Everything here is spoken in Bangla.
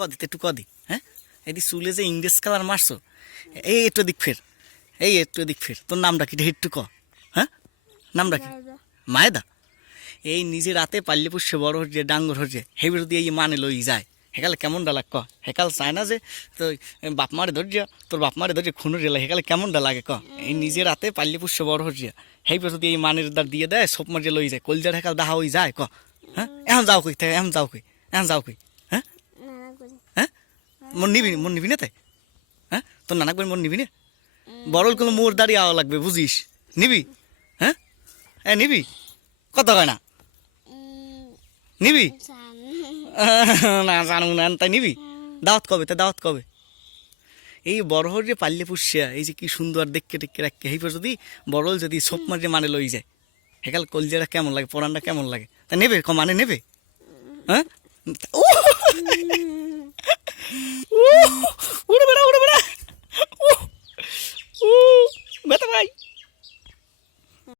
দিতে একটু কদি, হ্যাঁ এই চুলে যে ইংরেজ কালার মারছো, এই একটু দিক ফের, এই একটু দিক ফের। তোর নামটা কি একটু ক, হ্যাঁ নামটা কি? মায়েদা। এই নিজে রাতে পাল্লি পুষছে বড় হচ্ছে ডাঙ্গর হচ্ছে হেবির দিয়ে এই মানে লই যায়, হেকালে কেমন ডালাগ ক? হেকাল চায় না যে তো বাপ মারে ধৈর্য, তোর বাপ মারে ধৈর্য খুনুর গেলে হেকালে কেমন ডালাগে ক? এই নিজে রাতে পাল্লি পুষছে বড় হচ্ছে হেবির যদি এই মানের দার দিয়ে দেয় সব মারে লই যায়, কলজার হেকাল দাহা হয়ে যায় ক? হ্যাঁ এখন যাও কই থাকে, এখন যাও কই, এখন যাও কই, হ্যাঁ হ্যাঁ মন নিবি না তাই, হ্যাঁ তোর নানাক মন নিবি না? বড়ল কোনো মোর দাঁড়িয়ে আওয়া লাগবে বুঝিস, নিবি? হ্যাঁ এ নিবি? কত কয় না নিবি? না জানো না তাই নিবি? দাওয়াত কবে? তা দাওয়াত কবে? এই বড়হর যে পাল্লে পুষিয়া এই যে কি সুন্দর দেখকে টেক্কে রাখকে এই যদি বড়ল যদি সোপ মারে মানে লই যায়, হেকাল কলজাটা কেমন লাগে, পরানটা কেমন লাগে? তা নেবে ক মানে নেবে? হ্যাঁ উড়ে বেড়া, উড়ে বেড়া, বেটা ভাই।